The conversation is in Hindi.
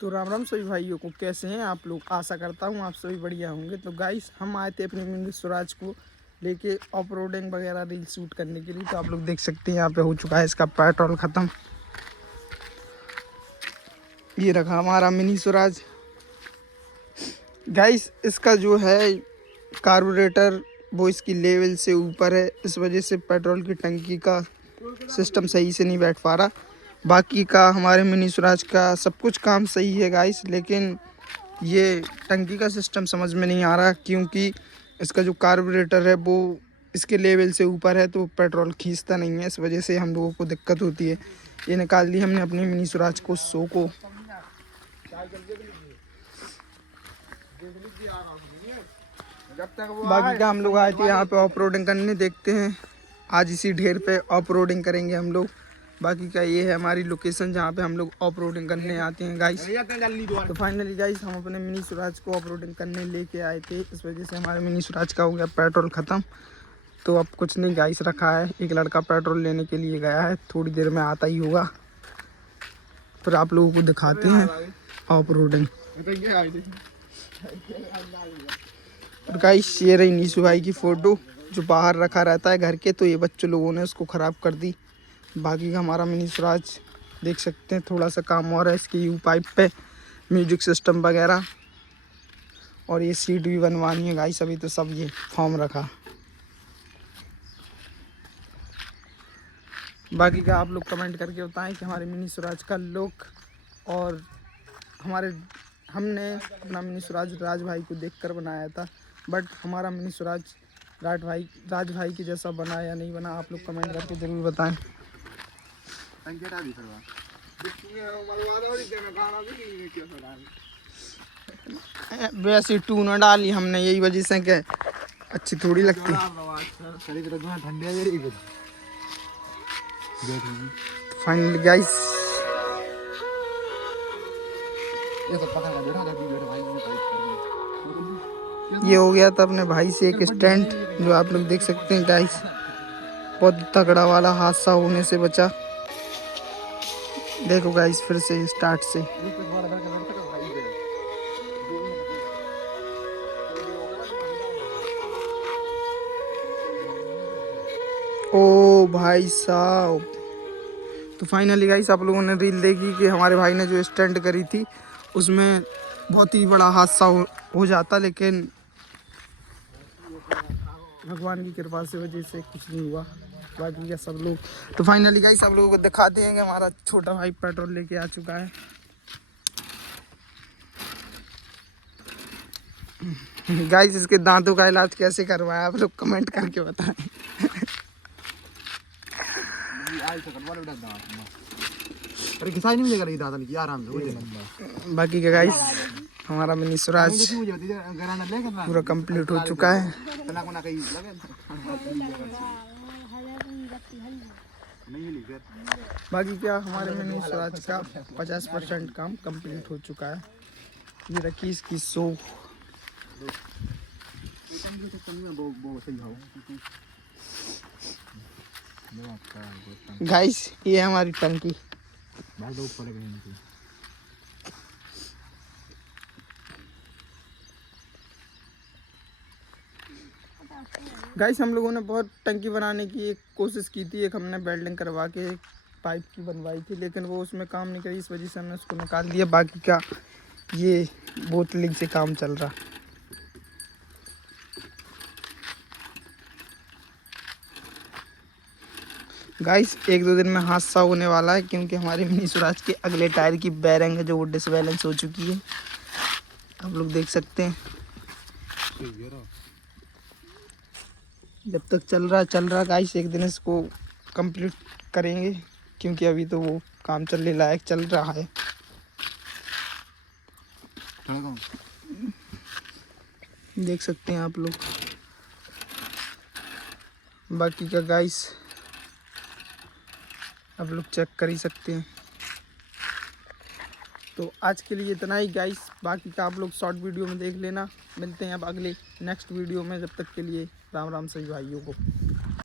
तो राम राम सभी भाइयों को, कैसे हैं आप लोग। आशा करता हूँ आप सभी बढ़िया होंगे। तो गाइस हम आए थे अपने मिनी स्वराज को लेके ऑफ रोडिंग वगैरह रील शूट करने के लिए। तो आप लोग देख सकते हैं यहाँ पे हो चुका है इसका पेट्रोल ख़त्म। ये रखा हमारा मिनी स्वराज। गाइस इसका जो है कार्बोरेटर वो इसकी लेवल से ऊपर है, इस वजह से पेट्रोल की टंकी का सिस्टम सही से नहीं बैठ पा रहा। बाकी का हमारे मिनी स्वराज का सब कुछ काम सही है गाइस, लेकिन ये टंकी का सिस्टम समझ में नहीं आ रहा, क्योंकि इसका जो कार्बोरेटर है वो इसके लेवल से ऊपर है तो पेट्रोल खींचता नहीं है। इस वजह से हम लोगों को दिक्कत होती है। ये निकाल दी हमने अपनी मिनी स्वराज को शो को। बाकी का हम लोग आए थे यहाँ पे ऑफ रोडिंग करने, देखते हैं आज इसी ढेर पे ऑफ रोडिंग करेंगे हम लोग। बाकी का ये है हमारी लोकेशन जहाँ पे हम लोग ऑफ रोडिंग करने आते हैं गाइस। तो फाइनली गाइस हम अपने मिनी स्वराज को ऑफ रोडिंग करने लेके आए थे, इस वजह से हमारे मिनी स्वराज का हो गया पेट्रोल ख़त्म। तो अब कुछ नहीं गाइस, रखा है एक लड़का पेट्रोल लेने के लिए गया है, थोड़ी देर में आता ही होगा। फिर आप लोगों को दिखाते हैं ऑफ रोडिंग। और गाइस ये रही नीशू भाई की फ़ोटो जो बाहर रखा रहता है घर के, तो ये बच्चों लोगों ने उसको ख़राब कर दी। बाकी का हमारा मिनी स्वराज देख सकते हैं, थोड़ा सा काम और है इसकी यू पाइप पे, म्यूजिक सिस्टम वगैरह, और ये सीट भी बनवानी है गाइस। अभी तो सब ये फॉर्म रखा। बाकी का आप लोग कमेंट करके बताएं कि हमारे मिनी स्वराज का लुक, और हमने अपना मिनी स्वराज राज भाई को देखकर बनाया था, बट हमारा मिनी स्वराज राज भाई के जैसा बना या नहीं बना, आप लोग कमेंट करके ज़रूर बताएं। वैसे टू न डाली हमने, यही वजह से कि अच्छी थोड़ी लगती। फाइनली गाइस ये हो गया था अपने भाई से एक स्टैंड, जो आप लोग देख सकते हैं गाइस। बहुत तगड़ा वाला हादसा होने से बचा। देखो गाइस फिर से स्टार्ट से। ओ भाई साहब, तो फाइनली गाइस आप लोगों ने रील देखी कि हमारे भाई ने जो स्टंट करी थी उसमें बहुत ही बड़ा हादसा हो जाता, लेकिन भगवान की कृपा से वजह से कुछ नहीं हुआ। बाकी का सब लोग, तो फाइनली गाइस आप लोगों को दिखाते हैं कि हमारा छोटा भाई पेट्रोल लेके आ चुका है। गाइस इसके दांतों का इलाज कैसे करवाया आप लोग कमेंट करके बताएं। बाकी का गाइस हमारा मिनी स्वराज पूरा कंप्लीट हो चुका है। बाकी क्या हमारे मिनी स्वराज का 50% काम कंप्लीट हो चुका है। ये रखी इसकी शो। गाइस ये है हमारी टंकी। गाइस हम लोगों ने बहुत टंकी बनाने की एक कोशिश की थी, एक हमने वेल्डिंग करवा के पाइप की बनवाई थी, लेकिन वो उसमें काम नहीं करी, इस वजह से हमने उसको निकाल दिया। बाकी का ये बोतलिंग से काम चल रहा। गाइस एक दो दिन में हादसा होने वाला है, क्योंकि हमारे मिनी स्वराज के अगले टायर की बैरिंग है जो वो डिसबैलेंस हो चुकी है, आप लोग देख सकते हैं। जब तक चल रहा गाइस, एक दिन इसको कंप्लीट करेंगे, क्योंकि अभी तो वो काम चलने लायक चल रहा है। देख सकते हैं आप लोग। बाकी का गाइस आप लोग चेक कर ही सकते हैं। तो आज के लिए इतना ही गाइस, बाकी का आप लोग शॉर्ट वीडियो में देख लेना। मिलते हैं अब अगले नेक्स्ट वीडियो में, जब तक के लिए राम राम सभी भाइयों को।